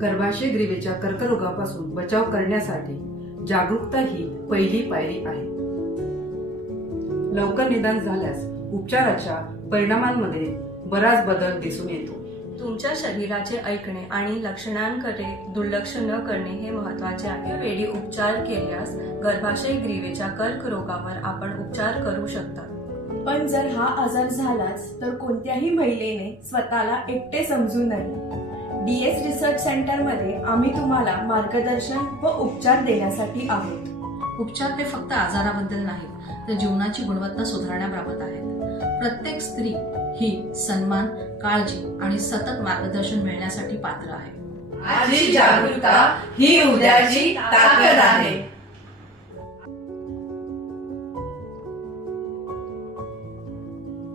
गर्भाशय ग्रीवेच्या कर्करोगापासून बचाव करण्यासाठी जागरूकता ही पहिली पायरी आहे. लवकर निदान झाल्यास उपचाराच्या परिणामांमध्ये बराच बदल दिसून येतो. तुमच्या शरीराचे ऐकणे आणि लक्षणांकडे दुर्लक्ष न करणे हे महत्त्वाचे आहे. वेळी उपचार केल्यास गर्भाशय ग्रीवेच्या कर्करोगावर आपण उपचार करू शकता. पण जर हा आजार झालाच तर कोणत्याही महिलेने स्वतःला एकटे समजू नये. DS रिसर्च सेंटरमध्ये आम्ही तुम्हाला मार्गदर्शन व उपचार देण्यासाठी आहोत. उपचार हे फक्त आजाराबद्दल नाहीत, तर जीवनाची गुणवत्ता सुधारण्याबाबत आहेत. प्रत्येक स्त्री ही सन्मान, काळजी आणि सतत मार्गदर्शन मिळण्यासाठी पात्र आहे. आजची जागरूकता ही उद्याची ताकद आहे.